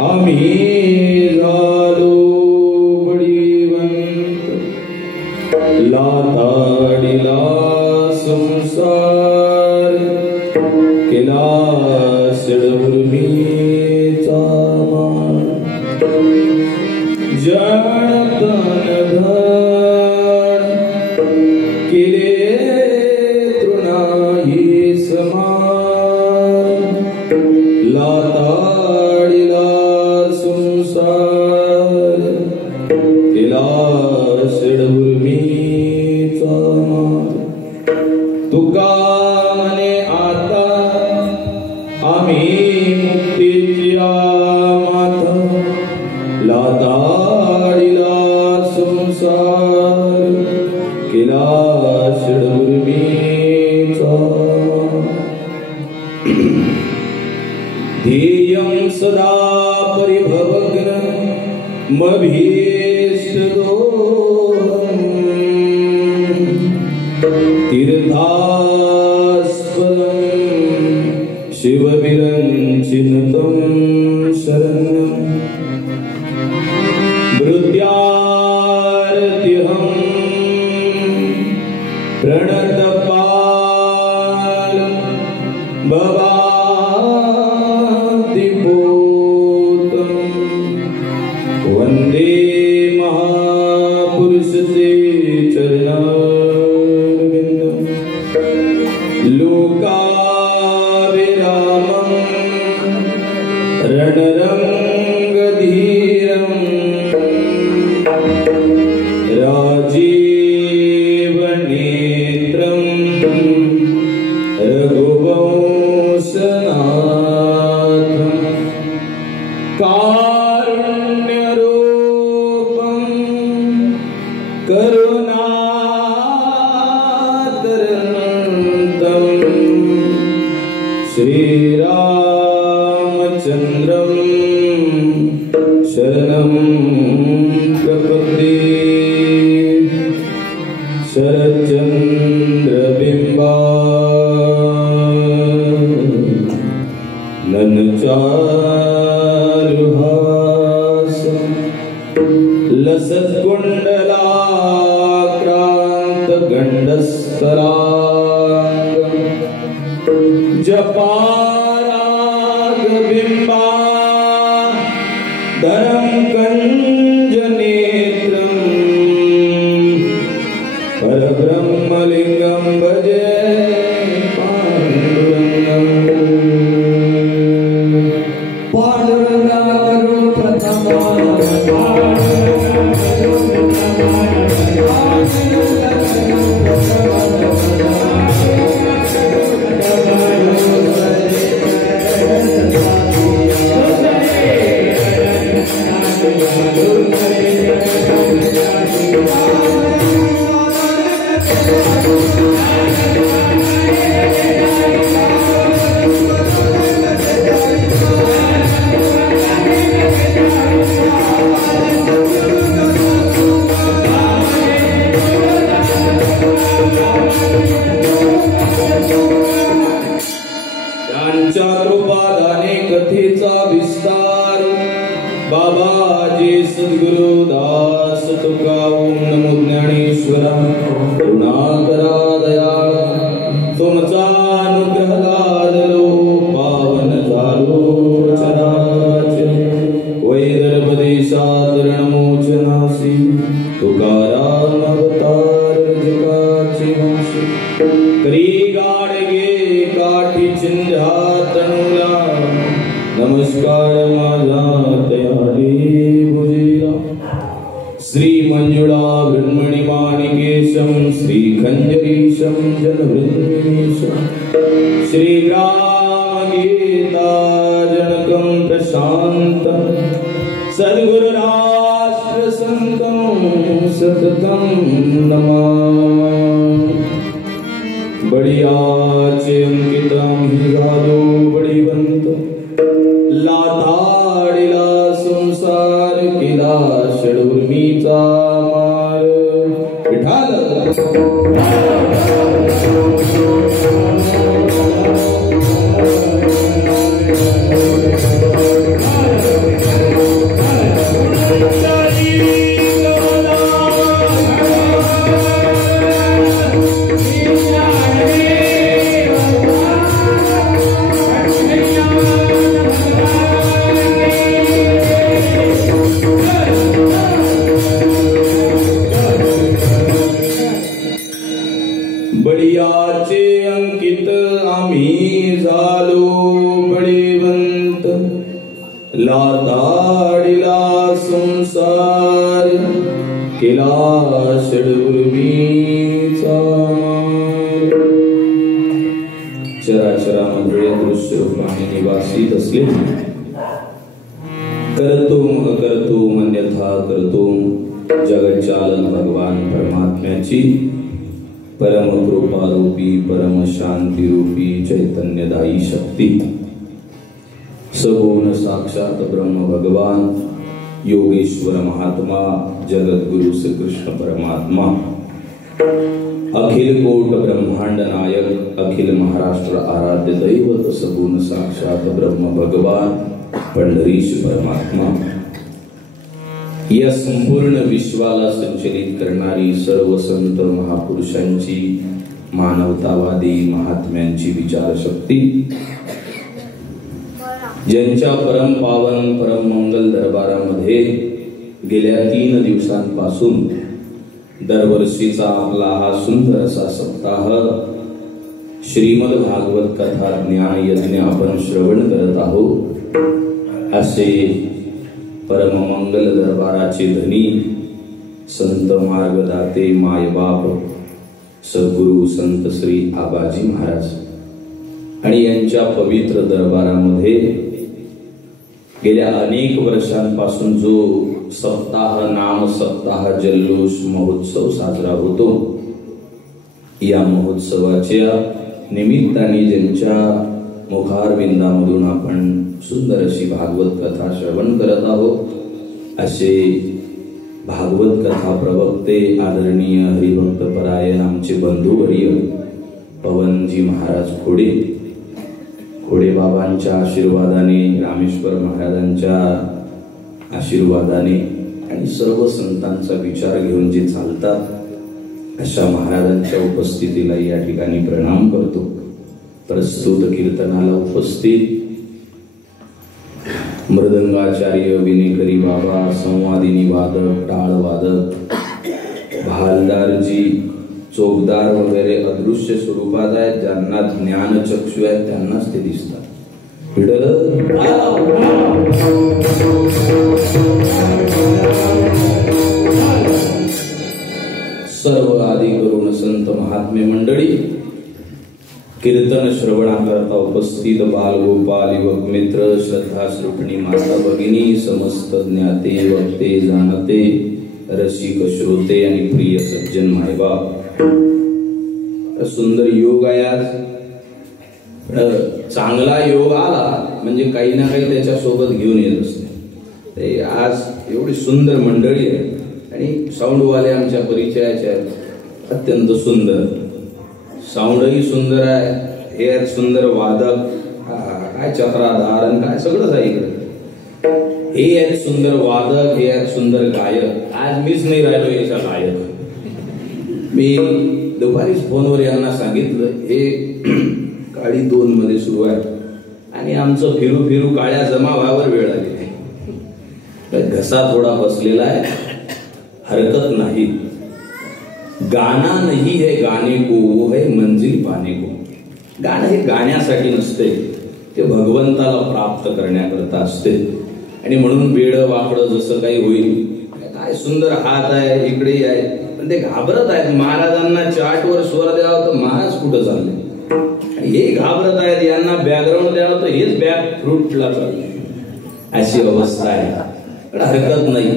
आम्ही झालो बळीवंत लाताडीला संसार केला शिडउर्मीचा मान जन तन धन केले तृणाही समान लाताडीला संसार केला शिडउर्मीचा मान तुका म्हणे आता आम्ही मुक्तीच्या माता लाताडीला संसार केला शिडउर्मीचा ध्येयं सदा परिभवग्न मभीष्टदोहम् तीर्थास्पदं शिवविरञ्चिनुतं शरणं भृत्यार्तिहं प्रणतपालं भवातिपोतं वन्दे महापुरुषते चरणारविन्दं लोकाभिरामं रणरङ्गधीरं राजीवनेत्रं रघुवंशनाथं कारुण्यरूपं करुणातरन्तं श्रीरामचन्द्रं शरणं प्रपद्ये शरच्चन्द्रबिम्बा ननचारुहासं लसत्कुण्डलाक्रान्तगण्डस्तराङ्गं जपारागबिम्बा धरं कञ्जनेत्रं परब्रह्मलिङ्गं भजे पांडुरंगा करुण प्रथम त्यांच्या कृपादाने कथेचा विस्तार बाबाजी सद्गुरु दास तुका ओम नमो ज्ञानेश्वरा करुणाकरा दयाळ तुमचा अनुग्रह लादलो पावन झालो चराचर वैदर्भ देशात रणमोचनासी तुकाराम अवतार जगाचे वंशी करी गाडगे काठी चिंध्या तणुला नमस्कार माझा तयारी भुजिला श्री मंजुळा ब्रह्मणि माणिकेशं श्री खंजरीशं जनवृन्दिनीशं श्री ग्रामगीता जनकं प्रशान्तं सद्गुरु राष्ट्र संतं सततं नमामि बड़ियाचे अंकितं ही झालो बळीवंत लाताडीला संसार केला षडूर्मीचा मार विठाल लाताडिला संसार केला षडुर्मीचा चराचरामध्ये दृश्य रूपाने निवासित असले करतो अन्यथा करतो जगज्जालन भगवान परमात्म्याची परम कृपा रूपी परम शांती रूपी चैतन्यदायी शक्ती सगुण साक्षात ब्रह्म भगवान योगेश्वर महात्मा जगद्गुरु श्री कृष्ण परमात्मा अखिल कोट ब्रह्मांड नायक अखिल महाराष्ट्र आराध्य दैवत सगुण साक्षात ब्रह्म भगवान पंढरीश परमात्मा या संपूर्ण विश्वाला संचलित करणारी सर्व संत महापुरुषांची मानवतावादी महात्म्यांची विचारशक्ती ज्यांच्या परम पावन परम मंगल दरबारामध्ये गेल्या 3 दिवसांपासून दरवर्षीचा आपला हा सुंदर असा सप्ताह श्रीमद भागवत कथा ज्ञान यज्ञ आपण श्रवण करत आहोत असे परम मंगल दरबाराचे धनी संत मार्गदाते मायबाप सद्गुरु संत श्री आबाजी महाराज आणि यांच्या पवित्र दरबारामध्ये गेल्या अनेक वर्षांपासून जो सप्ताह नाम सप्ताह जल्लोष महोत्सव साजरा होतो या महोत्सवाच्या निमित्ताने ज्यांच्या मुखारविंदामधून आपण सुंदर अशी भागवत कथा श्रवण करत आहोत असे भागवत कथा प्रवक्ते आदरणीय हरिभक्त परायण आमचे बंधुवर्य पवनजी महाराज खोडे बाबांच्या आशीर्वादाने रामेश्वर महाराजांच्या आशीर्वादाने आणि सर्व संतांचा विचार घेऊन जे चालतात अशा महाराजांच्या उपस्थितीला या ठिकाणी प्रणाम करतो। प्रस्तुत कीर्तनाला उपस्थित मृदंगाचार्य विनेकरी बाबा, संवादिनी वादक, टाळ वादक, भालदारजी, चोपदार वगैरे अदृश्य स्वरूपात आहेत, ज्यांना ज्ञान चक्षु आहेत त्यांनाच ते दिसतात। सर्व आदि करून संत महात्मे मंडळी, कीर्तन श्रवणाकरता उपस्थित बाल गोपाल युवक मित्र, श्रद्धा श्रोतणी माता भगिनी, समस्त ज्ञाते वक्ते जाणते रसिक श्रोते आणि प्रिय सज्जन मायबाप, सुंदर योग आहे आज। चांगला योग आला म्हणजे काही ना काही त्याच्या सोबत घेऊन येत असते। आज एवढी सुंदर मंडळी आहे आणि साऊंडवाले आमच्या परिचयाचे आहेत, अत्यंत सुंदर, साऊंडही सुंदर आहे, हे आहेत सुंदर वादक, काय चक्राधार आणि काय सगळंच आहे इकडे, हे आहेत सुंदर वादक, हे आहेत सुंदर गायक। आज मीच नाही राहिलो याचा गायक। मी दुपारीच फोनवर यांना सांगितलं हे काळी 2 मध्ये सुरू आहे आणि आमचं फिरू फिरू काळ्या जमा व्हावर वेळ आली आहे, घसा थोडा बसलेला आहे, हरकत नाही। गाना नहीं है गाने को, वो है मंजिल पाने को। गाणं हे गाण्यासाठी नसते, ते भगवंताला प्राप्त करण्याकरता असते। आणि म्हणून वेड वाकड जसं काही होईल, काय सुंदर हात आहे इकडे आहे, पण ते घाबरत आहेत महाराजांना चार्टवर स्वर द्यावं तर महाराज कुठं चालले, आणि हे घाबरत आहेत यांना बॅकग्राऊंड द्यावं तर हेच बॅक फ्रूटला चालले, अशी अवस्था आहे। पण हरकत नाही,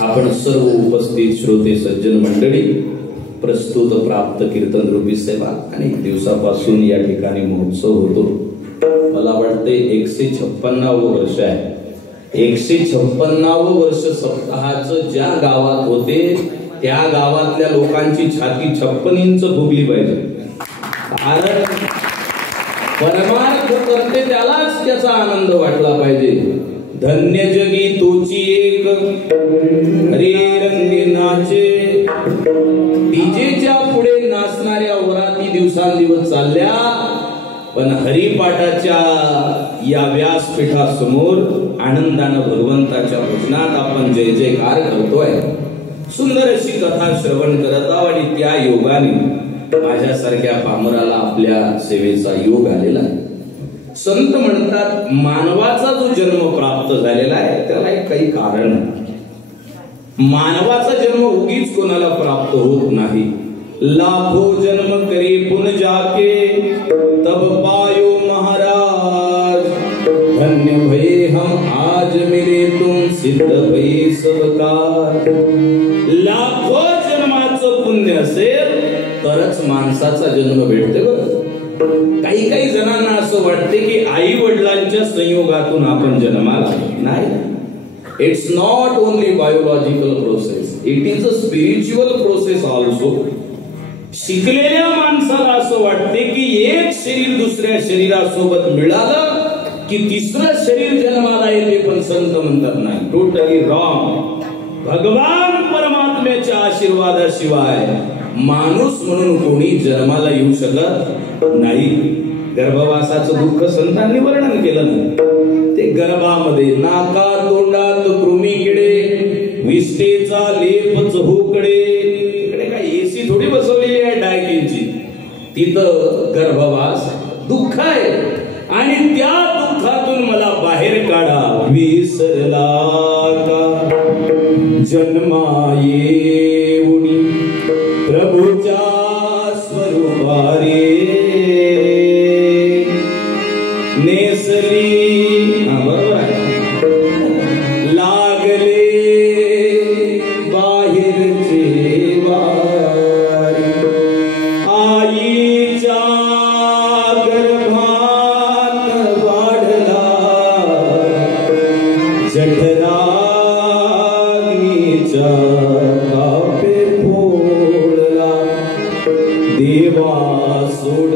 आपण सर्व उपस्थित श्रोते सज्जन मंडळी प्रस्तुत प्राप्त कीर्तन रूपी सेवा अनेक दिवसापासून या ठिकाणी महोत्सव होतो। मला वाटते 156वे वर्ष आहे। 156वे वर्ष सप्ताहाचं ज्या गावात होते त्या गावातल्या लोकांची छाती 56 इंच फुगली पाहिजे, कारण परमार्थ करते त्यालाच त्याचा आनंद वाटला पाहिजे। धन्य जगी तोची एक हरी रंगी नाचे, डीजेच्या पुढे नाचणाऱ्या वराती दिवसांदिवस चालल्या, पण हरिपाठाच्या या व्यासपीठासमोर आनंदानं भगवंताच्या भजनात आपण जय जयकार करतोय। सुंदर अशी कथा श्रवण करत आहोत आणि त्या योगाने माझ्यासारख्या पामराला आपल्या सेवेचा योग आलेला आहे। संत म्हणतात मानवाचा जो जन्म प्राप्त झालेला आहे त्याला एक काही कारण आहे. मानवाचा जन्म उगीच कोणाला प्राप्त होत नाही. लाखो जन्म करे पुन जाके तब पायो महाराज, धन्य भये हम आज मिले तुम सिद्ध भये सब काज. लाखो जन्माचं पुण्य असेल तरच माणसाचा जन्म भेटते. बरं काही काही जणांना असं वाटते की आई वडिलांच्या संयोगातून आपण जन्माला नाही. It's not only biological process, it is a spiritual process also. शिकलेल्या माणसाला असं वाटते की एक शरीर दुसऱ्या शरीरासोबत मिळालं की तिसरं शरीर जन्माला येते, पण संत म्हणतात नाही, टोटली रॉंग. भगवान परमात्म्याच्या आशीर्वादाशिवाय माणूस म्हणून कोणी जन्माला येऊ शकत नाही. गर्भवासाचं दुःख संतांनी वर्णन केलं नाही. ते गर्भामध्ये नाका तोंडात कृमी किडे, विष्ठेचा लेप चहूकडे. तिकडे काय एसी थोडी बसवलेली आहे डायकिनची, तिथं गर्भवास दुःख आहे. आणि त्या दुःखातून मला बाहेर काढा. विसरला का जन्मा येऊनी प्रभूच्या स्वरूपारे, नेसली लागले बाहेरचे वारी, आईच्या गर्भात वाढला जठराग्नीच्या कापे फोडला, देवा सोड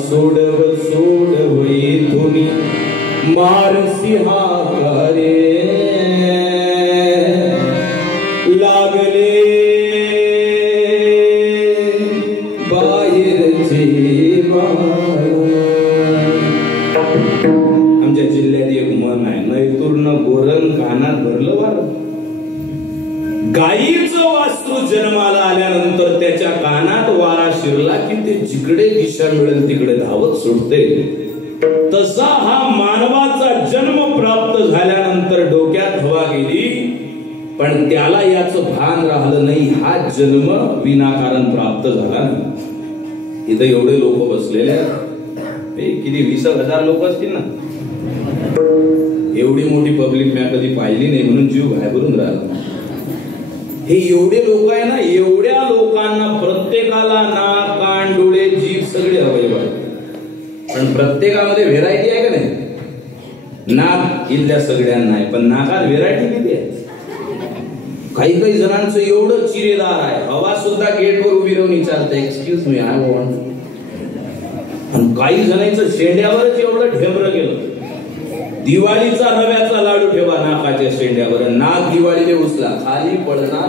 सोडव सोडव येथुनी मारसी हाकारे, लागले बाहेरचे आमच्या जिल्ह्यात एक मन आहे, नैतुर्ण गोरण कानात भरलं वार. गायीचं वासरू जन्माला आल्यानंतर त्याच्या कानात वारा शिरला की ते जिकडे दिशा मिळेल तिकडे धावत सुटते. तसा हा मानवाचा जन्म प्राप्त झाल्यानंतर डोक्यात हवा गेली, पण त्याला याचं भान राहिलं नाही. हा जन्म विनाकारण प्राप्त झाला नाही. इथं एवढे लोक बसलेले आहेत, किती 20,000 लोक असतील ना. एवढी मोठी पब्लिक मी कधी पाहिली नाही, म्हणून जीव घाबरून राहिला. हे एवढे लोक आहे ना, एवढ्या लोकांना प्रत्येकाला नाक कान डोळे जीभ सगळे अवयव आहेत, पण प्रत्येकामध्ये व्हेरायटी आहे का नाही. नाक इथल्या सगळ्यांना आहे, पण नाकात व्हेरायटी किती आहे. काही काही जणांचं एवढं चिरेदार आहे, हवा सुद्धा गेटवर उभी राहून चालते, एक्सक्यूज मी आय वॉन्ट. पण काही जणांचं शेंड्यावरच एवढं ढेबरं गेलं. दिवाळीचा रव्याचा लाडू ठेवा नाकाच्या शेंड्यावर, नाक दिवाळीने उचला, खाली पडणार.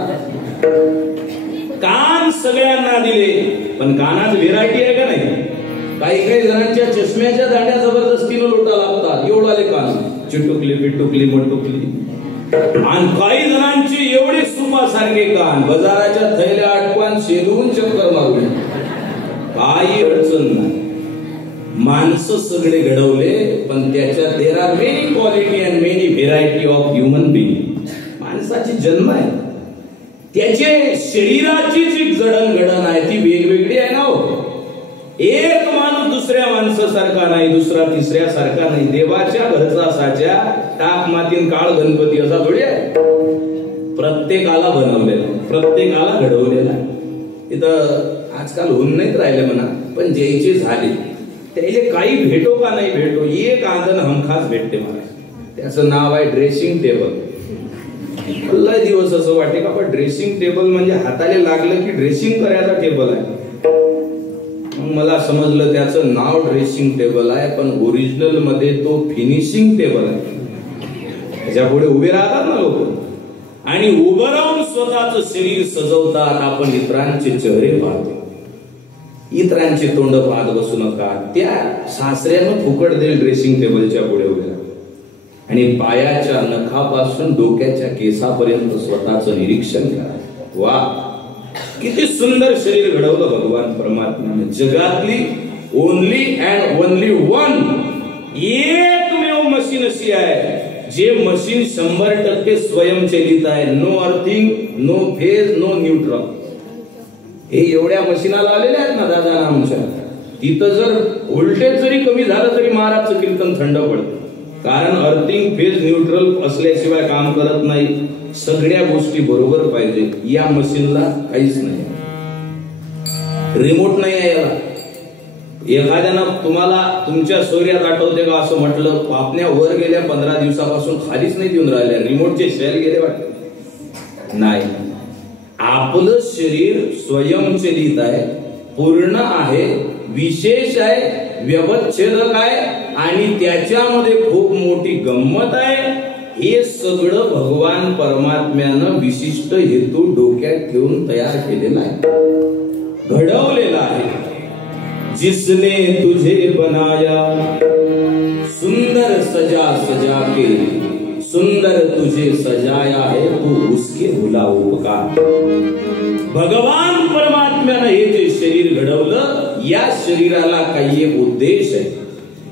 कान सगळ्यांना दिले, पण कानात व्हेरायटी आहे का नाही. काही काही जणांच्या चष्म्याच्या दांड्या जबरदस्तीनं लोटा लागतात, एवढाले कान, चिटुकली पिटुकली मटुकली. आणि काही जणांची एवढे सुपासारखे कान, बाजाराच्या थैल्या अटकवान शेलून चक्कर मारून, काही अडचण नाही. माणसं सगळे घडवले, पण त्याच्यात there are many quality and many variety of human being. माणसाची जन्म आहे, त्याचे शरीराची जी जडणघडण आहे ती वेगवेगळी आहे ना. एक माणूस दुसऱ्या माणसासारखा नाही, दुसरा तिसऱ्या सारखा नाही. देवाच्या घरचा साच्या टाक मातीन काळ गणपती असा थोडी आहे. प्रत्येकाला बनवलेला, प्रत्येकाला घडवलेला. इथं आजकाल होऊन नाहीत राहिले म्हणा, पण ज्याचे झाले त्याचे काही भेटो का नाही भेटो, एक आंदन हमखास भेटते मला. त्याचं नाव आहे ड्रेसिंग टेबल. लय दिवस असं वाटे का पण ड्रेसिंग टेबल म्हणजे हाताला लागलं की ड्रेसिंग करायचा टेबल आहे. मग मला समजलं त्याचं नाव ड्रेसिंग टेबल आहे, पण ओरिजिनल मध्ये तो फिनिशिंग टेबल आहे. त्याच्या पुढे उभे राहतात ना लोक, आणि उभं राहून स्वतःचं शरीर सजवतात. आपण इतरांचे चेहरे पाहतो, इतरांची तोंड पाहत बसू नका. त्या सासऱ्यानं फुकट देईल ड्रेसिंग टेबलच्या पुढे उभे, आणि पायाच्या नखापासून डोक्याच्या केसापर्यंत स्वतःचं निरीक्षण करा. वा, किती सुंदर शरीर घडवलं भगवान परमात्म्याने. जगातली ओनली अँड ओनली वन एकमेव मशीन अशी आहे जे मशीन 100% स्वयंचलित आहे. No earthing, no phase, no neutral. हे एवढ्या मशीनाला आलेल्या आहेत ना दादा आमच्या, तिथं जर व्होल्टेज जरी कमी झालं तरी महाराजचं कीर्तन थंड पडतं. कारण अर्थिंग, फेज, न्यूट्रल असल्याशिवाय काम करत नाही. सगळ्या गोष्टी बरोबर पाहिजे. या मशीनला काहीच नाही, रिमोट नाही आहे याला. एखाद्यानं तुम्हाला तुमच्या शौर्यात आठवते का असं म्हटलं, पापण्या वर गेल्या 15 दिवसापासून खालीच नाही देऊन राहिल्या, रिमोटचे शेल गेले वाटत नाही. आपलं शरीर स्वयंचलित आहे, पूर्ण आहे, विशेष आहे, व्यवच्छेदक आहे आणि त्याच्यामध्ये खूप मोठी गंमत आहे. हे सगळं भगवान परमात्म्यानं विशिष्ट हेतू डोक्यात ठेवून तयार केलेलं आहे, घडवलेलं आहे. जिसने तुझे बनाया सुंदर सजा सजा के, सुंदर तुझे सजाया है तू उसके भुला उपकार. भगवान परमात्म्यानं हे जे शरीर घडवलं, या शरीराला काही एक उद्देश आहे.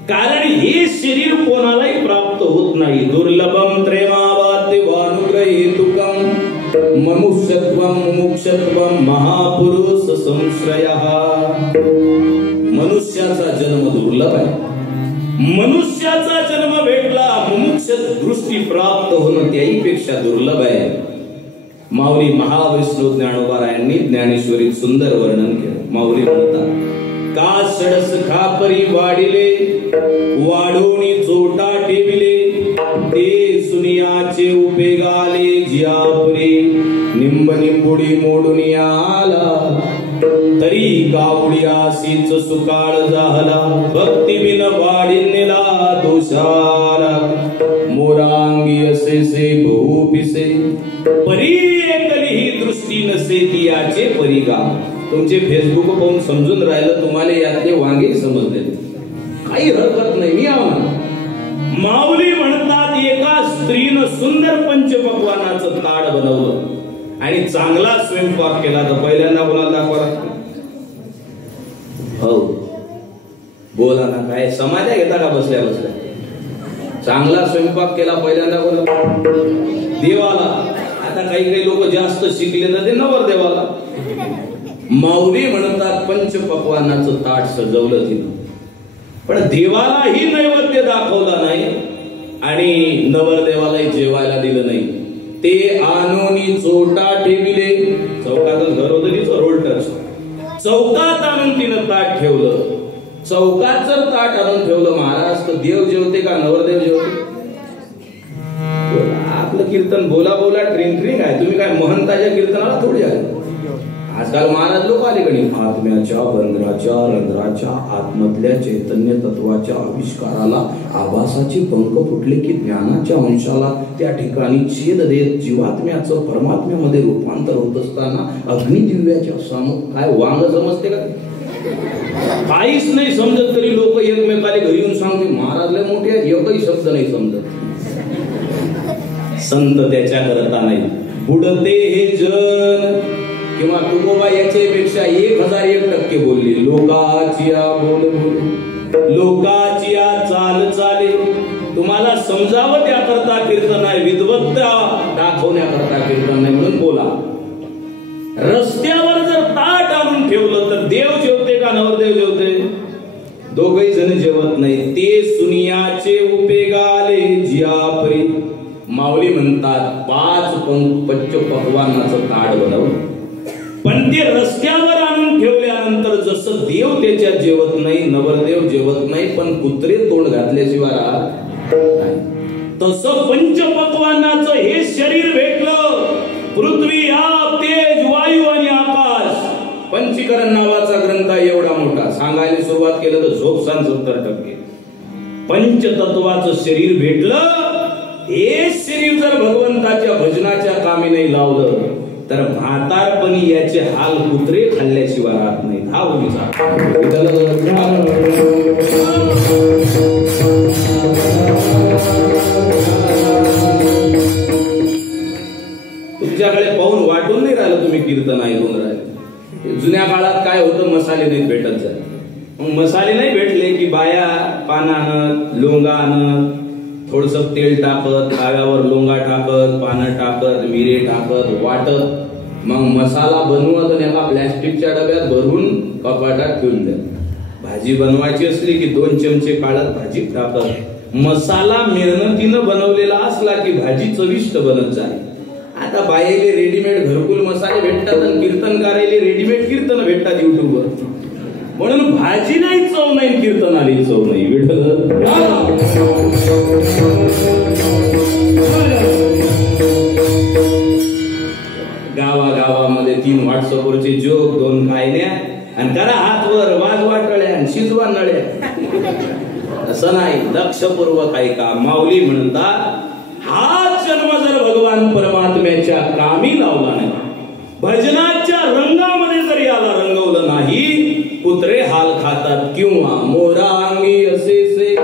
कारण हे शरीर कोणालाही प्राप्त होत नाही. दुर्लभम प्रेमावादिवानुग्रहेतुकम मनुष्यत्वम मुमुक्षत्वम महापुरुष संश्रयः. मनुष्याचा जन्म दुर्लभ आहे. मनुष्याचा जन्म भेटला, मुमुक्ष दृष्टी प्राप्त होणं त्याहीपेक्षा दुर्लभ आहे. माऊली महाविष्णू ज्ञानोबारायांनी ज्ञानेश्वरीत सुंदर वर्णन केलं. माऊली म्हणतात, का सडस खापरी वाढिले वाढोनी चोटा टेविले, ते सुनियाचे उपेगाले जियापुरी, निंब निंबुडी मोडून आला, तरी कावडियासीच सुकाळ झाला, भक्ती बिन वाढिनेला दोषाला, मोरांगी असेसे बहुपिसे, परी एकली दृष्टी नसे तियाचे परिगा. तुमचे फेसबुक पाहून समजून राहिलं तुम्हाला यातले वांगे समजले, काही हरकत नाही. मी माऊली म्हणतात, एका स्त्रीनं सुंदर पंचपक्वानाचं ताट बनवलं आणि चांगला स्वयंपाक केला तर पहिल्यांदा कोणाला दाखवा? हो बोला ना, काय समाध्या घेता का बसल्या बसल्या? चांगला स्वयंपाक केला पहिल्यांदा कोणाला? देवाला. आता काही काही लोक जास्त शिकले तर ते नवरदेवाला. माऊली म्हणतात, पंचपक्वानाचं ताट सजवलं तिनं, पण देवालाही नैवेद्य दाखवला नाही आणि नवरदेवालाही जेवायला दिलं नाही. ते आणूनी चोटा ठेविले, चौकातच घर होतं तिचं रोल्टर्स, चौकात आणून तिनं ताट ठेवलं. चौकात जर ताट आणून ठेवलं महाराज, तर देव जेवते का नवरदेव जेवते? आपलं कीर्तन बोला बोला ट्रिंग ट्रिंग आहे. तुम्ही काय महंताच्या कीर्तनाला थोडी आहे. आजकाल महाराज लोक आले कणी, आत्म्याच्या बंदराच्या रंध्राच्या आत्मधल्या चैतन्य तत्वाच्या आविष्काराला आभासाची पंख फुटले की ज्ञानाच्या अंशाला त्या ठिकाणी छेद देत जीवात्म्याचं परमात्म्यामध्ये रूपांतर होत असताना अग्निदिव्याच्या समोर काय वांग समजते का? काहीच नाही समजत तरी लोक एकमेकाला घरी येऊन सांगते महाराज लय मोठे आहेत, एकही शब्द नाही समजत. संत त्याच्या करता नाही. बुडते हे जन किंवा तुकोबा याच्यापेक्षा 1001% बोलली. लोकाचिया बोल बोल, लोकाचिया चाल चाले. तुम्हाला समजावं त्याकरता कीर्तन आहे, विद्वत्ता दाखवण्याकरता कीर्तन नाही. म्हणून बोला. रस्त्यावर जर ताट आणून ठेवलं तर देव जेवते का नवरदेव जेवते? दोघही जण जेवत नाही. ते सुनियाचे उपेगाले जियापरी. माऊली म्हणतात, 5 पंचपक्वानाचं ताट बनवलं, पण ते रस्त्यावर आणून ठेवल्यानंतर जसं देव त्याच्यात जेवत नाही, नवरदेव जेवत नाही, पण कुत्रे तोंड घातल्याशिवाय राहत नाही, तसं पंचपक्वानाचं हे शरीर भेटलं. पृथ्वी, आप, तेज, वायू आणि आकाश. पंचीकरण नावाचा ग्रंथ एवढा मोठा. सांगायला सुरुवात केलं तर झोपसान 70%. पंचतत्वाचं शरीर भेटलं. हे शरीर जर भगवंताच्या भजनाच्या कामी नाही लावलं तर म्हातारपणी याचे हाल कुत्रे खाल्ल्याशिवाय राहत नाही. हा विचार तुमच्याकडे पाहून वाटून नाही राहिलं तुम्ही कीर्तन ऐकून राहिले. पान आणत, लोंगा आणत, थोडस तेल टाकत, तव्यावर लोंगा टाकत, पानं टाकत, मिरे टाकत, वाटत, मग मसाला बनवत आणि एका प्लॅस्टिकच्या डब्यात भरून कपाटात ठेवून द्या. भाजी बनवायची असली की 2 चमचे काढत भाजीत टाकत. मसाला मेहनतीनं बनवलेला असला की भाजी चविष्ट बनत जाईल. आता बायले रेडीमेड घरकुल मसाले भेटतात आणि कीर्तनकारायले रेडीमेड कीर्तन भेटतात युट्यूबवर. म्हणून भाजी नाही चव नाही, कीर्तनाली चव नाही. विठ्ठल गावागावामध्ये 3 व्हॉट्सअपवरचे जोक, 2 कायन्या आणि करा हातवर, वाजवा टळ्या, शिजवा नळ्या. असं नाही, लक्षपूर्वक ऐका. माऊली म्हणतात, हा जन्म जर भगवान परमात्म्याच्या कामी लावला नाही, भजनाच्या रंगामध्ये जर याला रंगवलं नाही, कुत्रे हाल खातात किंवा मोरा अंगी असेसे.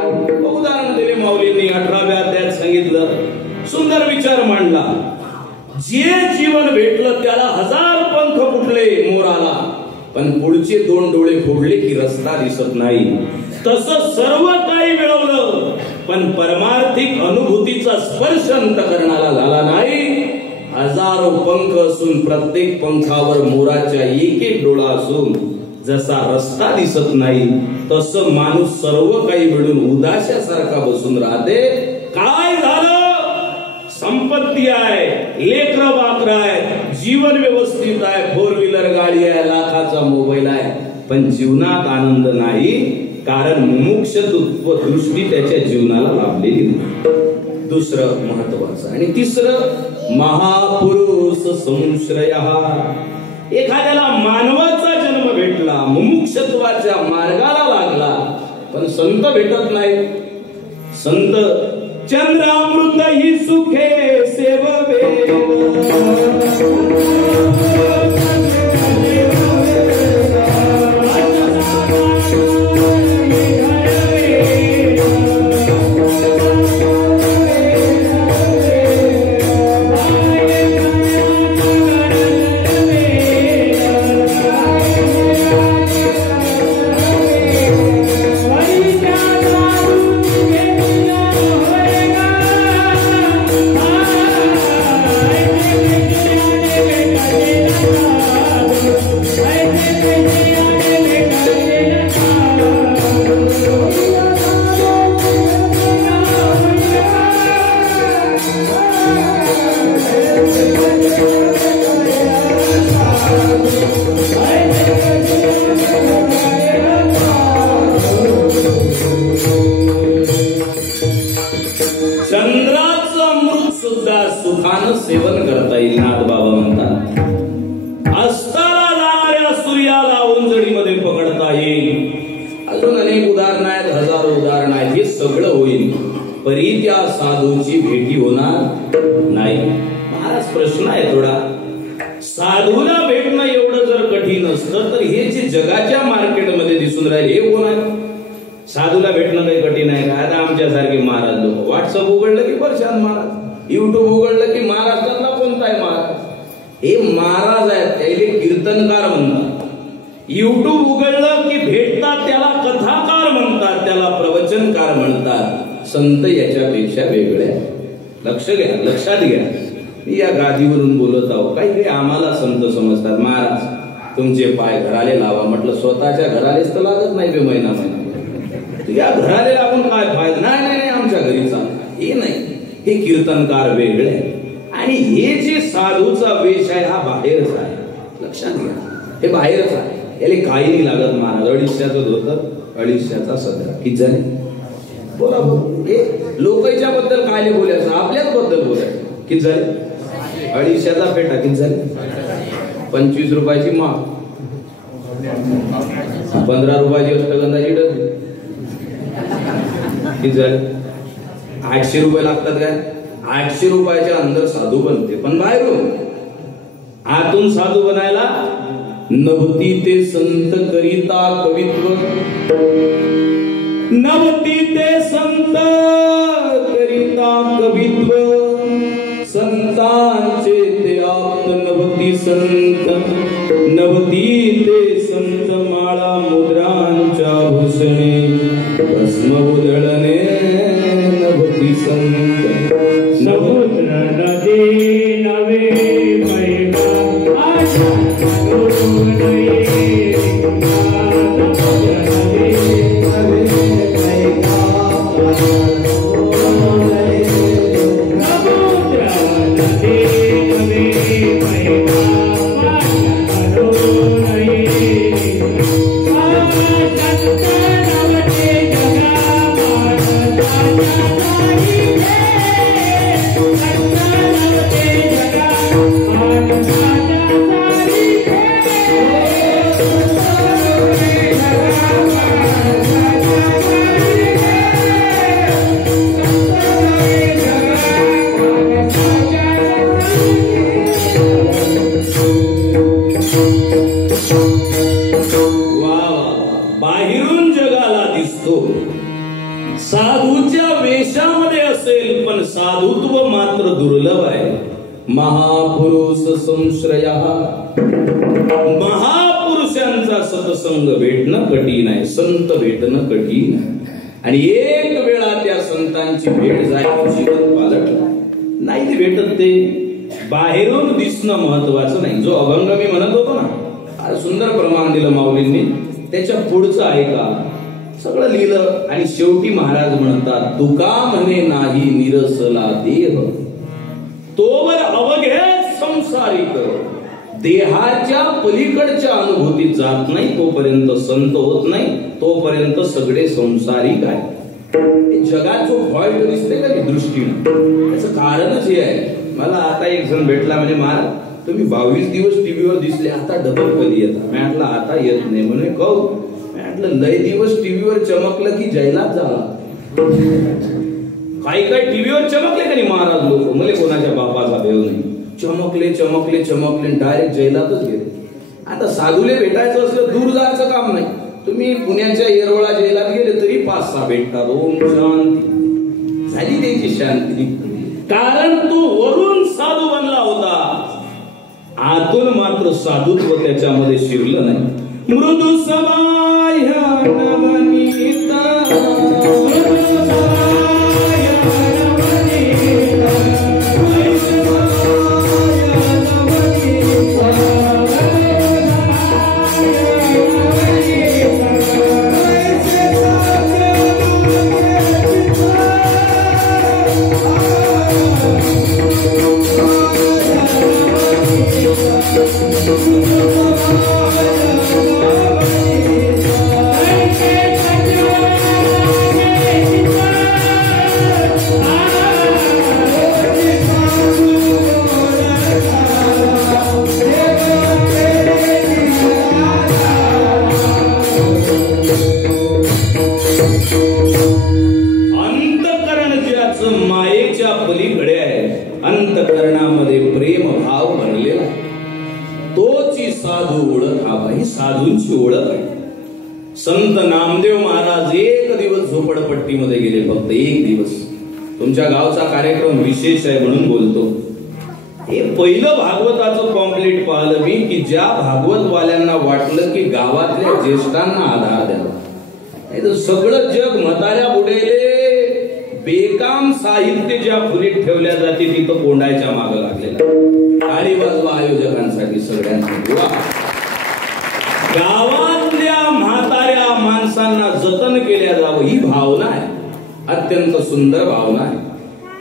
उदाहरण दिले माऊलींनी 18व्या अध्यायात सांगितलं. सुंदर विचार मांडला. जे जीवन भेटलं त्याला 1000 पंख फुटले मोराला, पण पुढचे 2 डोळे फोडले की रस्ता दिसत नाही. तसं सर्व काही मिळवलं, पण परमार्थिक अनुभूतीचा स्पर्श अंतःकरणाला झाला नाही. 1000 पंख असून प्रत्येक पंखावर मोराच्या एक डोळा असून जसा रस्ता दिसत नाही, तसं माणूस सर्व काही मिळून उदाशासारखा बसून राहते. काय झालं? संपत्ती आहे, लेकरं बाकर आहे, जीवन व्यवस्थित आहे, 4 व्हीलर गाडी आहे, लाखाचा मोबाईल आहे, पण जीवनात आनंद नाही. कारण मुमुक्षत्व दृष्टी त्याच्या जीवनाला लाभलेली नाही. दुसरं महत्वाचं. आणि तिसरं, महापुरुष संश्रय. एखाद्याला मानवाचा जन्म भेटला, मुमुक्षत्वाच्या मार्गाला लागला, पण संत भेटत नाही. संत चंद्रामृत ही सुखे सेववे, सुखानं सेवन करता येईल. नाथबाबा म्हणतात, अस्ताला जाणाऱ्या सूर्याला उंजडीमध्ये पकडता येईल. अजून अनेक उदाहरणं आहेत, हजारो उदाहरणं आहेत. हे सगळं होईल, परी त्या साधूची भेटी होणार नाही. महाराज प्रश्न आहे थोडा. साधूला भेटणं एवढं जर कठीण असतं तर हे जे जगाच्या मार्केटमध्ये दिसून राहिले हे कोण आहे? साधूला भेटणं काही कठीण आहे का? आता आमच्यासारखे महाराज लोक व्हॉट्सअप उघडलं की परेशान महाराज, युट्यूब उघडलं की महाराष्ट्रातला कोणताही महाराज. हे महाराज आहेत, त्याला कीर्तनकार म्हणतात. युट्यूब उघडलं की भेटतात त्याला कथाकार म्हणतात, त्याला प्रवचनकार म्हणतात. संत याच्यापेक्षा वेगळे. लक्ष घ्या, लक्षात घ्या. मी या गादीवरून बोलत आहो, काही आम्हाला संत समजतात. महाराज तुमचे पाय घराले लावा म्हटलं, स्वतःच्या घरालेच तर लागत नाही बे महिना महिना. या घराले लागून काय फायदा? नाही नाही आमच्या घरीचा हे नाही. हे कीर्तनकार वेगळे आणि हे जे साधूचा वेश आहे हा बाहेरच आहे. लक्षात घ्या, हे बाहेरच आहे. याला काही नाही लागत. महाराज 250चं धोतर, 250चा सदरा. किती झाले? बोला बोल. हे लोकांच्या बद्दल काय बोलायचं, आपल्याच बद्दल बोलायचं. किती झाले? 250चा पेटा. किती झाले? 25 रुपयाची माळ, 15 रुपयाची अष्टगंधाची डबी. किती झाले? 800 रुपये लागतात काय? 800 रुपयाच्या अंदर साधू बनते, पण बाहेरून. आतून साधू बनायला नवती ते संत करिता कवित्व, नवती ते संत करिता कवित्व, संतांचे ते आप्त नवती संत, नवती ते संत माळा मुद्रांच्या भूषणे. भस्म उधळणे नभती संत समुद्र नदी नवे मैगा आशा करू नये समुद्र नदी नवे मैगा आशा करू नये समुद्र नदी नवे मैगा आशा करू नये बाहेरून जगाला दिसतो साधूच्या वेशामध्ये असेल पण साधुत्व मात्र दुर्लभ आहे. महापुरुष संश्रयः महापुरुषांचा सत्संग भेटणं कठीण आहे, संत भेटणं कठीण आहे. आणि एक वेळा त्या संतांची भेट झाली जीवन पालटलं नाही ते भेटत. ते बाहेरून दिसणं महत्वाचं नाही. जो अभंग मी म्हणत होतो ना, सुंदर प्रमाण दिलं माऊलींनी, त्याच्या पुढचं ऐका, सगळं लिहिलं. आणि शेवटी महाराज म्हणतात, तुका म्हणे नाही निरसला देह तोवर अवघे संसारिक. देहाच्या पलीकडच्या अनुभूतीत जात नाही तोपर्यंत संत होत नाही, तोपर्यंत सगळे संसारिक आहे. जगात जो फॉल्ट दिसते का दृष्टीनं, त्याचं कारणच हे आहे. मला आता एक जण भेटला, म्हणजे महाराज तुम्ही 22 दिवस टीव्हीवर दिसले, आता डबल कधी येतात? मी म्हटलं आता येत नाही. म्हणे कौ? मी म्हटलं लय दिवस टीव्हीवर चमकलं की जैलात झाला. काही काही टीव्हीवर चमकले का नाही महाराज लोक, मला कोणाच्या बापाचा भेव नाही, चमकले चमकले चमकले डायरेक्ट जैलातच गेले. आता साधूले भेटायचं असलं दूर जायचं काम नाही. तुम्ही पुण्याच्या येरवळा जैलात गेले तरी 5-6 भेटतात. ओम शांती झाली त्याची शांती. कारण तो वरून साधू बनला होता, आतून मात्र साधुत्व त्याच्यामध्ये शिरलं नाही. मृदू सबाह्य नवनीता अंतकरणामध्ये प्रेम भाव भरलेला आहे. तोची साधू ओळख. हा भाई साधूंची ओळख आहे. संत नामदेव महाराज एक दिवस झोपडपट्टीमध्ये गेले, फक्त एक दिवस. तुमच्या गावचा कार्यक्रम विशेष आहे म्हणून बोलतो. हे पहिलं भागवताचं कॉम्प्लीट पाहिलं मी, की ज्या भागवतवाल्यांना वाटलं की गावातल्या ज्येष्ठांना आधार द्यावा, सगळं जग म्हाताऱ्या बुडेले बेकाम साहित्य ज्या खुलीत ठेवल्या जाते तिथं कोंडायच्या मागे लागलेला. आणि वाजवा आयोजकांसाठी सगळ्यांसाठी. गावातल्या म्हाताऱ्या माणसांना जतन केल्या जावं ही भावना आहे, अत्यंत सुंदर भावना आहे.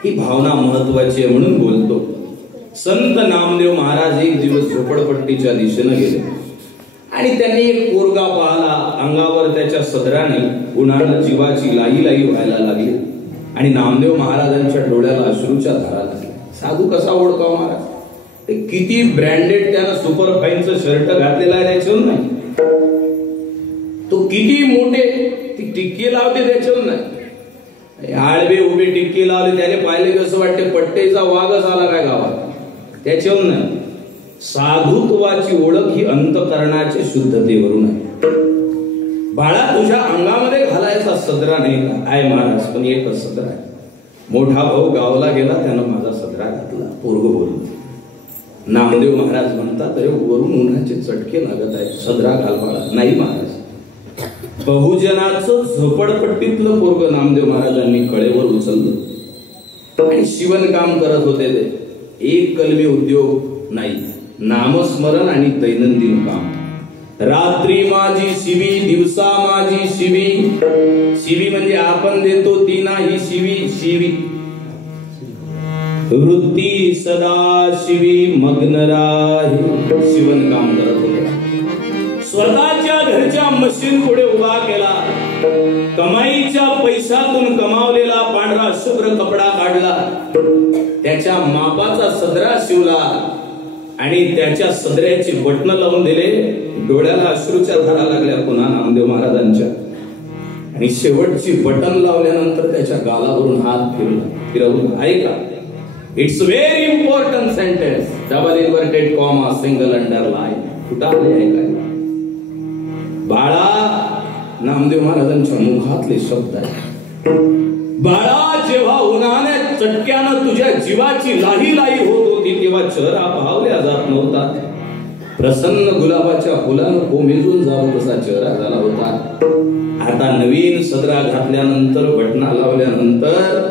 ही भावना महत्वाची आहे म्हणून बोलतो. संत नामदेव महाराज एक दिवस झोपडपट्टीच्या दिशेने गेले आणि त्यांनी एक पोरगा पाहिला. अंगावर त्याच्या सदराने उन्हाळ्यात जीवाची लाई लाई व्हायला लागली आणि नामदेव महाराजांच्या डोळ्याला अश्रूच्या धारा लागल्या. साधू कसा ओळखावा महाराज? ते किती ब्रँडेड त्यानं सुपर फाईनचं शर्ट घातलेला आहे त्याच्यावर नाही, तो किती मोठे ती टिक्की लावते त्याच्यावर नाही, आळवे उभे टिक्की लावले त्याने पाहिले की असं वाटते पट्टेचा वाघच आला काय गावात, त्याच्यावर नाही. साधुत्वाची ओळख ही अंतकरणाच्या शुद्धतेवरून आहे. बाळा तुझ्या अंगामध्ये घालायचा सदरा नाही का? आहे महाराज, पण एकच सदरा आहे. मोठा भाऊ गावाला गेला, त्यानं माझा सदरा घातला. पोरग बोलून नामदेव महाराज म्हणतात, अरे वरून उन्हाचे चटके लागत आहेत, सदरा घाल बाळा. नाही महाराज, बहुजनाचं झोपडपट्टीतलं पोरग नामदेव महाराजांनी कळेवर उचललं आणि शिवणकाम करत होते ते. एक कलमी उद्योग नाही, नामस्मरण आणि दैनंदिन काम. रात्री माझी शिवी, दिवसा माझी शिवी. शिवी म्हणजे आपण देतो ती नाही शिवी. शिवी वृत्ती सदा शिवी मग्न राही. शिवणकाम करत होते. स्वतःच्या घरच्या मशीन पुढे उभा केला. कमाईच्या पैशातून कमावलेला पांढरा शुभ्र कपडा काढला. त्याच्या मापाचा सदरा शिवला आणि त्याच्या सदऱ्याची बटणं लावून दिले. डोळ्याला अश्रूच्या धारा लागल्या पुन्हा नामदेव महाराजांच्या. आणि शेवटची बटन लावल्यानंतर त्याच्या गालावरून हात फिरवला. ऐका, it's very important sentence. Double inverted comma, single underline. कुठाले ऐका. बाळा, नामदेव महाराजांच्या मुखातले शब्द आहेत. बाळा, जेव्हा उन्हाळ्यात चटक्यानं तुझ्या जीवाची लाही लाही होत होती तेव्हा चेहरा पाहवल्या जात नव्हता. प्रसन्न गुलाबाच्या फुलानं कोमेजून जावं तसा चेहरा झाला होता. आता नवीन सदरा घातल्यानंतर, बटना लावल्यानंतर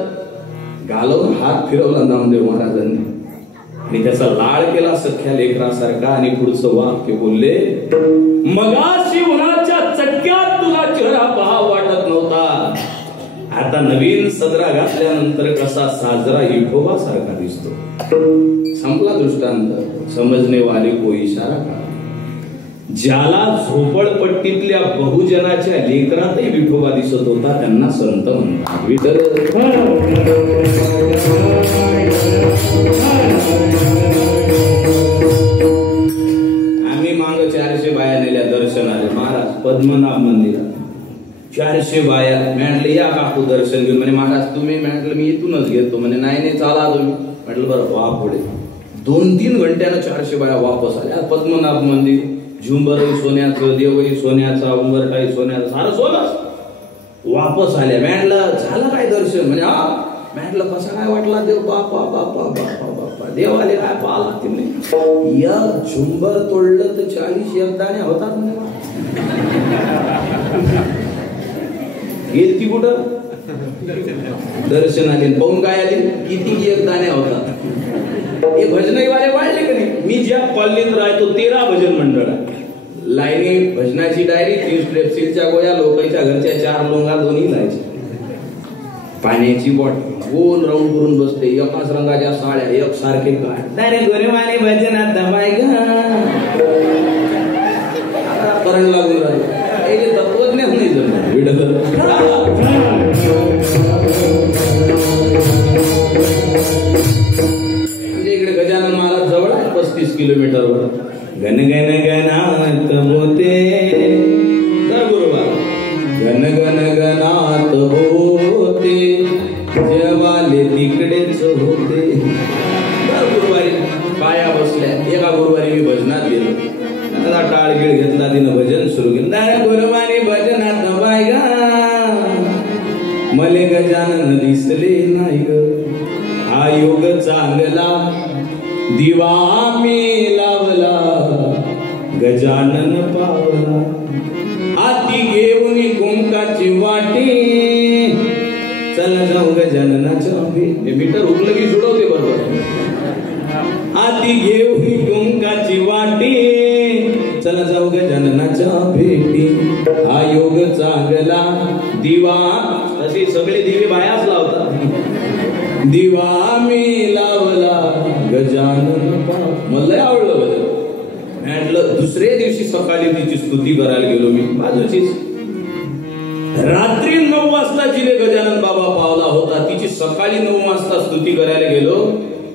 गालावर हात फिरवला नामदेव महाराजांनी आणि त्याचा लाळ केला सख्या लेकरासारखा. आणि पुढचं वाक्य बोलले, मगाशी उन्हाच्या चटक्यात तुला चेहरा पाहावा वाटत नव्हता, आता नवीन सदरा घातल्यानंतर कसा साजरा विठोबा सारखा दिसतो. संपला दृष्टांत. समजणे वाले को इशारा का. ज्याला झोपडपट्टीतल्या बहुजनाच्या लेकरातही विठोबा दिसत होता त्यांना संत म्हणतात. विठ्ठल आम्ही माग 400 बाया नेल्या दर्शनाला. महाराज पद्मनाभ मंदिरात 400 बाया. म्हटलं या काकू दर्शन घेऊन. म्हणे महाराज तुम्ही. म्हटलं मी इथूनच घेतो. म्हणे नाही चाला तुम्ही. म्हटलं बरं वा पुढे. 2-3 घंट्यानं 400 बाया वापस आल्या. पद्मनाभ मंदिर, झुंबरही सोन्याचं, देवही सोन्याचा, उंबरठाही सोन्याचं, सारं सोनच. वापस आल्या. म्हटलं झालं काय दर्शन. म्हणजे हा. म्हटलं कसा काय वाटला देव. बापा बापा बापा बापा देवाले काय पाहला तुम्ही. या झुंबर तोडलं तर 40 एकदाने होतात. गेलती कुठं दर्शन आले. पाहून काय आले किती एकदाने होतात. हे भजनही वाले वाढले का नाही. मी ज्या कॉलनीत राहतो 13 भजन मंडळ आहे. लाईनी भजनाची डायरी, 3 स्ट्रेपसिलच्या गोळ्या, लोकांच्या घरच्या 4 लोंगा दोन्ही लायच्या. पाण्याची बॉटल गोल राऊंड करून बसते. एकाच रंगाच्या साड्या एक सारखे काय. अरे गोरेवाले भजनात दमाय करंट लागून राहिले. तत्वज्ञान नाही जमलं. इकडे गजानन महाराज जवळ आहे 35 किलोमीटरवर. गण गण गणात होते गुरुवार. गण गण गणात होते जेवाले तिकडेच होते. गुरुवारी बाया बसल्या. एका गुरुवारी मी भजनात गेलो. आता टाळगीळ घेतला. तिनं भजन सुरू केलं. गुरुवारी भजनात बाय गा मले गजानन दिसले नाही ग. हा योग चांगला दिवा मी लावला गजानन पावला. हाती घेऊन कुंकाची वाटी चला जाऊ गजाननाच्या भेटी. मीटर उरलं की जुळवते बरोबर. हाती घेऊन कुंकाची वाटी चला जाऊ गजाननाच्या भेटी. हा योग चांगला दिवा. तसे सगळे दिवे बायाच लावतात. दिवा मी लावला गजानन पावला. मला आवडलं भजन. म्हटलं दुसऱ्या दिवशी सकाळी तिची स्तुती करायला गेलो मी बाजूचीच. रात्री 9 वाजता जिले गजानन बाबा पावला होता. तिची सकाळी 9 वाजता स्तुती करायला गेलो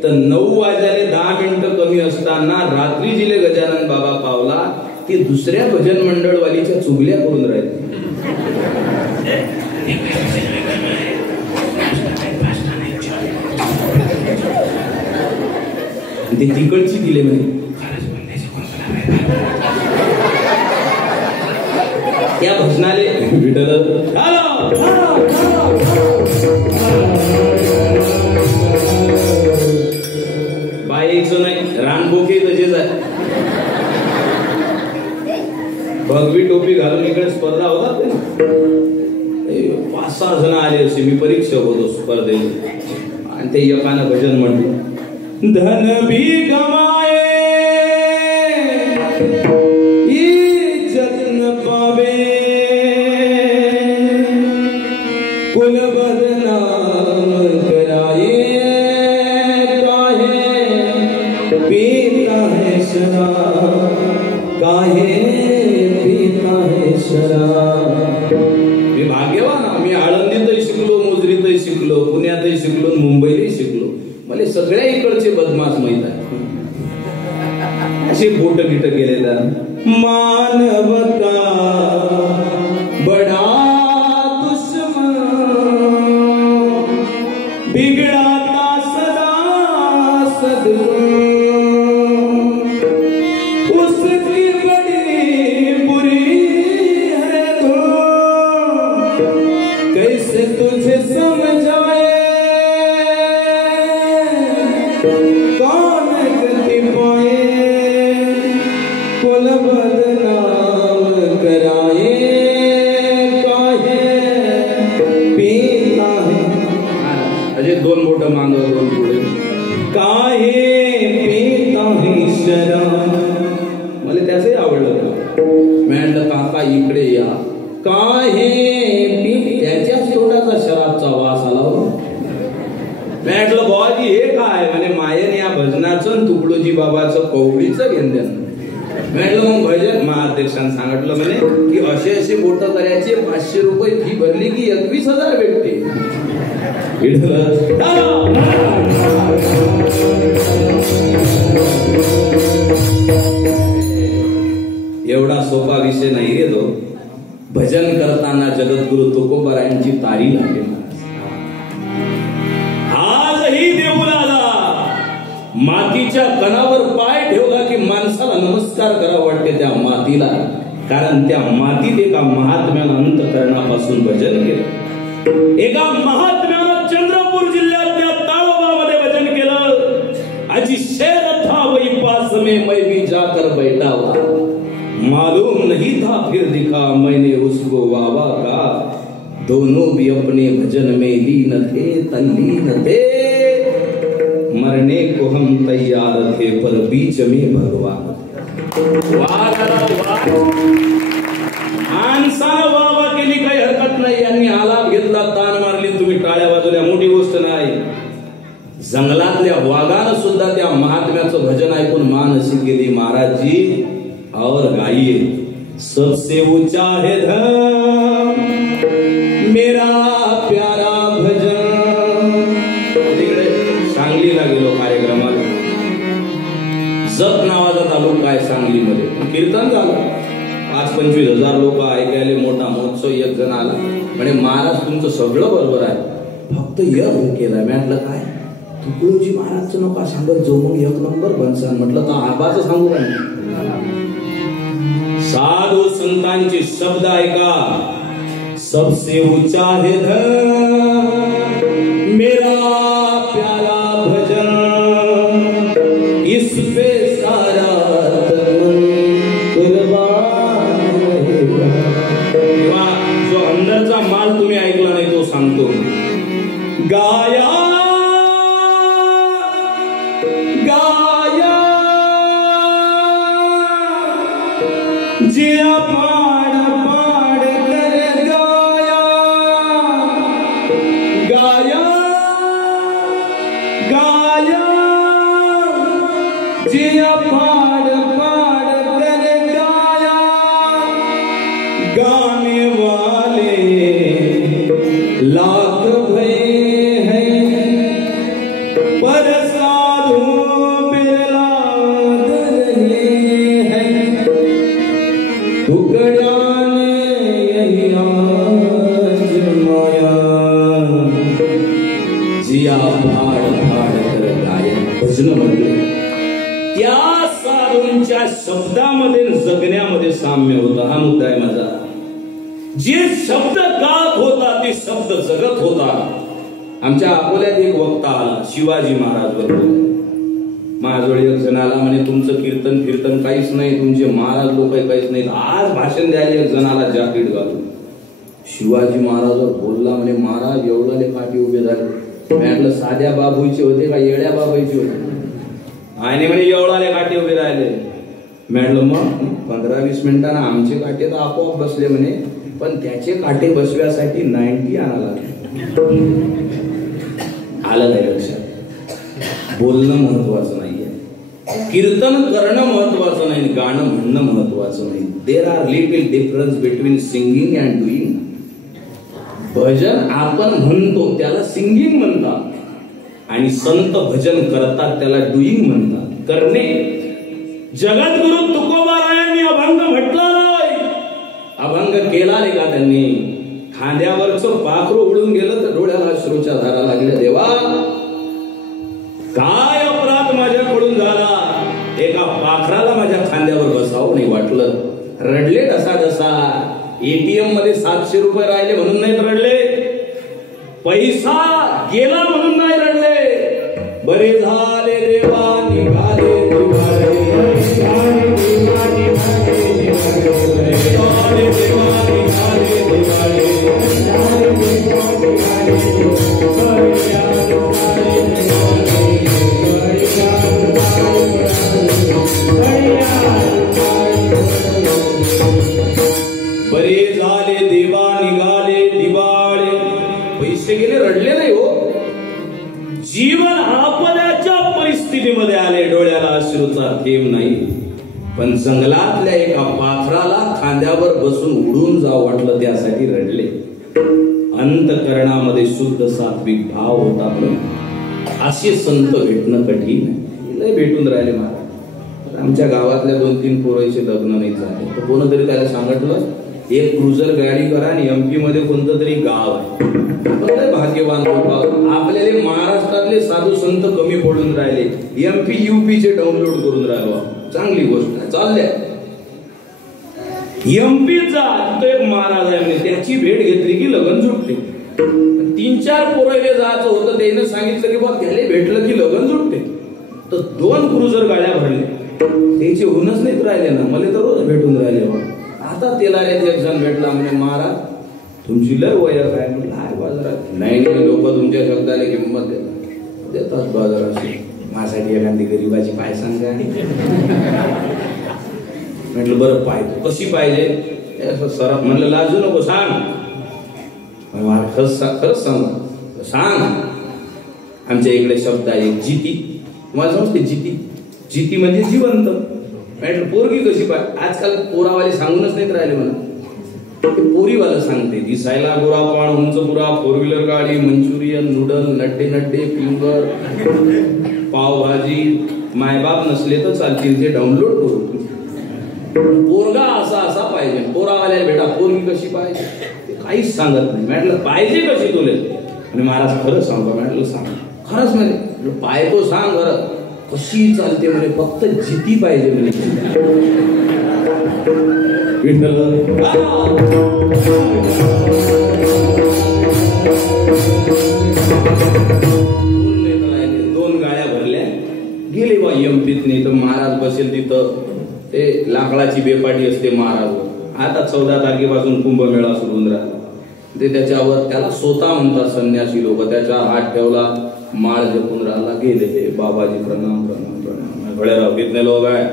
तर 9 वाजायला 10 मिनिटं कमी असताना रात्री जिले गजानन बाबा पावला. ते दुसऱ्या भजन मंडळवालीच्या चुगल्या करून राहिले. ते तिकडची दिले म्हणे. त्या भजनाले विठ्ठल बाईचं नाही रानबोके तसेच आहे. भगवी टोपी घालून इकडे स्पर्धा होतात. अशी मी परीक्षा होतो स्पर्धेत आणि ते एकानं भजन म्हटलं, धन भी गमाए इज्जत न पावे, कुल बदनाम कराए, काहे पीता है शराब, काहे पीता है शराब। मी भाग्यवान, मी आळंदीतही शिकलो, मोजरीतही शिकलो, पुण्यातही शिकलो, मुंबईतही शिकलो, मला सगळ्या इकडचे बदमाश माहित आहे, असे बोट गिट गेलेला। मानवता बडा दुश्मन, बिगड़ाता सदा सदगुण, उसकी बड़ी बुरी है तो कैसे तुझे समझाए, कौन गति पाए, कुल बदनाम कराए, काहे पीता है, अजय दोन बोट मांगव दोन पुढे, काहे पीता है शराब। मला त्याचंही आवडलं, म्हटलं काका इकडे या, काहे पी, त्याच्याच तोंडाचा शराबचा वास आला हो। म्हटलं बाबाजी हे काय, म्हणे मायेने या भजनाचं तुकडोजी बाबाचं कवडीचं घेणं। म्हटलं मग भजन महाअध्यक्षांनी सांगितलं म्हणे की असे असे बोट करायचे, 500 रुपये फी भरली की 21,000 भेटते। एवढा सोपा विषय नाही रे तो, भजन करताना जगद्गुरु तुकोबारायांची तारी लागली। आजही देऊळाला मातीच्या कणावर पाय ठेवला की माणसाला नमस्कार करावा वाटते त्या मातीला, कारण त्या मातीत एका महात्म्यानं अंतःकरणापासून भजन केलं। एका महात्म्यानं चंद्रपूर जिल्ह्यातल्या ताळोबामध्ये भजन केलं। अजी शेर था वही पास में मैं भी जाकर बैठा हुआ, मालूम नहीं था फिर दिखा मैंने उसको बाबा का, दोनों भी अपने भजन में लीन थे तल्लीन थे, मरने को हम तैयार थे पर बीच में भगवान। माणसानं वावा केली काही हरकत नाही, यांनी आलाप घेतला, तान मारली, तुम्ही टाळ्या वाजवल्या, मोठी गोष्ट नाही। जंगलातल्या वाघानं सुद्धा त्या महात्म्याचं भजन ऐकून मान अशी केली, महाराज जी और गाइए, सबसे ऊंचा है धर्म मेरा प्यारा भजन। तिकडे सांगलीला गेलो कार्यक्रमाला, जत नावाचा तालुका आहे सांगलीमध्ये, कीर्तन झालं, 5-25 हजार लोक ऐकायले, मोठा महोत्सव। एक जण आला म्हणे महाराज तुमचं सगळं बरोबर आहे, फक्त एक केलं। म्हटलं काय, तुकडोजी महाराजचं नका सांगत जो, मग 1 नंबर बनसान। म्हटलं तर आबाचं सांगू का, साधू संतांचे शब्द ऐका, सबसे ऊंचा है धर्म मेरा प्यारा भजन, इस पे सारा तन कुर्बान रहेगा। किंवा जो अंदरचा माल तुम्ही ऐकला नाही तो सांगतो, गाया गाया जिया पाड़ पाड़ कर गाया, गाया गाया जिया पाड़ पाड़ कर गाया, गाने वाले लाख भये हैं पर साधु बिरला रहे हैं, टुकड़ाने यही आजमाया, जिया फाड़ फाड़ कर गाया। भजन म्हणजे त्या साधूंच्या शब्दामध्ये जगण्यामध्ये साम्य होतं, हा मुद्दा आहे माझा। जे शब्द गात होता ते शब्द जगत होता। आमच्या अकोल्यात एक वक्ता आला, शिवाजी महाराज बरोबर, माझ्याजवळ एक जण आला म्हणे तुमचं कीर्तन फिरतन काहीच नाही, तुमचे महाराज लोक काहीच नाहीत, आज भाषण द्यायला एक जणाला जॅकेट घालून शिवाजी महाराजांवर बोलला म्हणे महाराज एवढाले काठी उभे झाले. म्हटलं साध्या बाबूचे होते का येड्या बाबाईचे होते? आणि म्हणे एवढाले काठी उभे राहिले. म्हटलं मग 15-20 मिनिटांना आमचे काटे तर आपोआप बसले म्हणे, पण त्याचे काटे बसव्यासाठी 90 आणायला आलं नाही लक्षात. बोलणं महत्वाचं नाहीये, कीर्तन करणं महत्वाचं नाही, गाणं म्हणणं महत्वाचं नाही. There are little difference between singing and doing. भजन आपण म्हणतो त्याला सिंगिंग म्हणतात आणि संत भजन करतात त्याला डुईंग म्हणतात, करणे. जगद्गुरु तुकोबारायांनी अभंग म्हटला नाही, अभंग केला नाही का त्यांनी? खांद्यावरचं पाखरू उडून गेलं तर डोळ्याला अश्रूच्या धारा लागल्या. देवा काय अपराध माझ्याकडून झाला, एका पाखराला माझ्या खांद्यावर बसावं नाही वाटलं. रडले ढसा. एटीएम मध्ये 700 रुपये राहिले म्हणून नाही रडले, पैसा गेला म्हणून नाही रडले. बरे झाले देवा निघाले जीवन आपल्याच्या परिस्थितीमध्ये आले, डोळ्याला अश्रूचा थेंब नाही, पण जंगलातल्या एका पाखराला खांद्यावर बसून उडून जावं वाटलं त्यासाठी रडले. अंतकरणामध्ये शुद्ध सात्विक भाव होता म्हणून असे संत भेटणं कठीण आहे. लय भेटून राहिले महाराज. आमच्या गावातल्या 2-3 पोरांचे लग्न नाही झाले तर कोणतरी त्याला सांगितलं एक क्रुझर गाडी करा आणि एमपी मध्ये कोणतं तरी गाव आहे. भाग्यवान लोक आपल्याला महाराष्ट्रातले साधू संत कमी पडून राहिले, एमपी यूपीचे डाउनलोड करून राहिलो. चांगली गोष्ट आहे, चालल्या. एमपीचा एक महाराज आहे, त्याची भेट घेतली की लगन जुटते. 3-4 पोरायले जायचं होतं, त्यानं सांगितलं की बघ त्याला भेटलं की लगन जुटते. तर 2 क्रुझर गाड्या भरल्या, त्याचे होऊनच नाहीत राहिले ना. मला तर रोज भेटून राहिले. आता त्याला एक जण भेटला म्हणजे महाराज तुमची लय वय काय म्हटलं आहे बाजारात. नाही लोक तुमच्या शब्दाला किंमत देतात बाजारात. माझ्यासाठी एखादी गरीबाची पाय सांगा. म्हटलं बरं पाय कशी पाहिजे सर? म्हणलं लाजू नको सांग. खरंच सांगा सांग. आमच्या इकडे शब्द आहे जिती, तुम्हाला समजते जिती? जिती म्हणजे जिवंत. म्हटलं पोरगी कशी पाहिजे? आजकाल पोरावाले सांगूनच नाहीत राहिले मला, पोरीवाला सांगते. दिसायला गोरा पाण, उंच पुरा, 4 व्हीलर गाडी, मंचुरियन, नूडल, नड्डे फिंगर, पावभाजी. मायबाप नसले तर चालतील, ते डाउनलोड करू. पोरगा असा पाहिजे. पोरावाल्या भेटा पोरगी कशी पाहिजे ते काहीच सांगत नाही. म्हटलं पाहिजे कशी तुले? आणि महाराज खरंच सांगा. म्हटलं सांग. खरंच म्हणे पाहतो सांग बरं कशी चालते म्हणे, फक्त जिती पाहिजे म्हणे. दोन गाड्या भरल्या गेले बा एमपीत. नाही तर महाराज बसेल तिथं, ते लाकडाची बेपाटी असते महाराज. आता 14 तारखेपासून कुंभमेळा सुरू होऊन राहिला. ते त्याच्यावर त्याला स्वतः म्हणतात संन्यासी लोक. त्याच्या हात ठेवला, माळ जपून राहिला. गेले बाबाजी प्रणाम प्रणाम प्रणाम. घड्याराव कितने लोग आहे?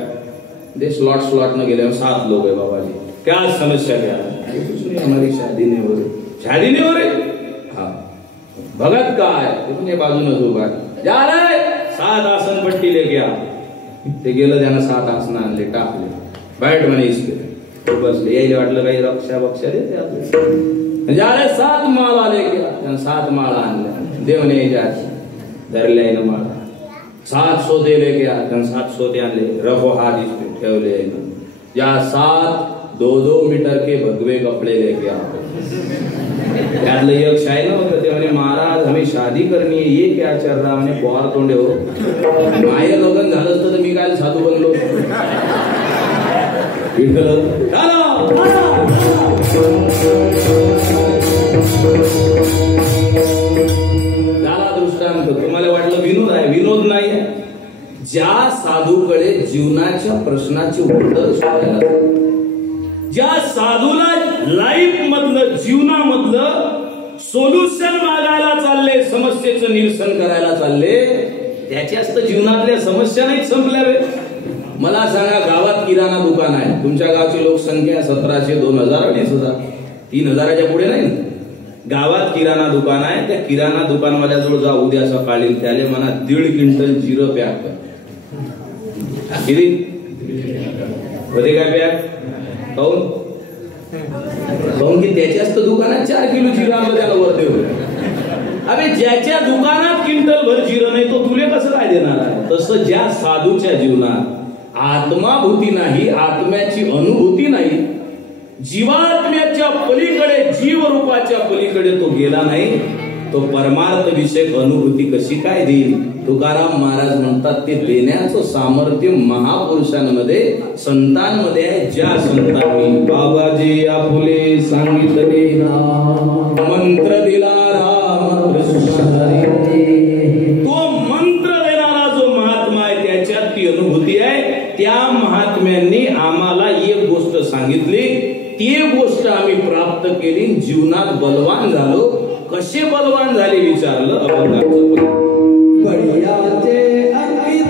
ते स्लॉट न गेले 7 लोग है बाबा जी. क्या समस्या क्या है? कुछ नहीं, हमारी शादी नहीं हो रही. शादी नहीं हो रही? हाँ. भगत का है तुमने बाजूनच उभा जा रे, 7 आसन पट्टी लेके आ. ते गेलं, त्यानं 7 आसन आणले, टाकले. बैठ म्हणे इसके बसले. यायला वाटलं काही रक्षा बक्षा देते आपल्याला. जा रे 7 माळा लेके आ. त्यानं 7 माळा आणल्या. देवने यायच्या धरल्या ना माळा. 7 सोते लेके आ. त्यानं 7 सोते आणले. रखो हात इसपे ठेवले. या 7 2-2 मीटर के भगवे कपड़े लेके आओ. त्यातलं एक शायन होतं, ते म्हणे महाराज हमें शादी करनी है, ये क्या चल रहा? म्हणे बोर तोंडे हो. माझं लग्न झालं असतं तर मी काय साधू बनलो. झाला दृष्टांत. तुम्हाला वाटलं विनोद आहे, विनोद नाही. ज्या साधूकडे जीवनाच्या प्रश्नाचे उत्तर शोधायला, ज्या साधूला लाईफ मधलं जीवनामधलं सोल्युशन मागायला चालले, समस्येचं निरसन करायला चालले, त्याच्याच तर जीवनातल्या समस्या नाहीत संपल्यावे. मला सांगा, गावात किराणा दुकान आहे, तुमच्या गावची लोकसंख्या 1700, 2000, 2500, 3000च्या पुढे नाही. गावात किराणा दुकान आहे, त्या किराणा दुकानवाल्याजवळ जा उद्या सकाळी, त्याले म्हणा 1.5 क्विंटल जिरं पॅक कर. किती होते काय पॅक? काऊन की त्याच्याच तर दुकानात 4 किलो जिरं आलं त्याला वर देऊ. अबे ज्याच्या दुकानात क्विंटल भर जिरं नाही तो तुले कसं काय देणार आहे? तसं ज्या साधूच्या जीवनात आत्माभूती नाही, आत्म्याची अनुभूती नाही, जीवात्म्याच्या पलीकडे, जीवरूपाच्या पलीकडे तो गेला नाही, तो परमार्थ विषयक अनुभूती कशी काय देईल? तुकाराम महाराज म्हणतात ते देण्याचं सामर्थ्य महापुरुषांमध्ये, संतांमध्ये आहे. ज्या संतांनी बाबाजी आपुले सांगितले मंत्र दिला राम तो मंत्र देणारा जो महात्मा आहे त्याच्यात ती अनुभूती आहे. त्या महात्म्यांनी आम्हाला एक गोष्ट सांगितली, ती गोष्ट आम्ही प्राप्त केली, जीवनात बलवान झालो. कसे बलवान झाले विचारलं अभंगाचं. बढियाचे अंकित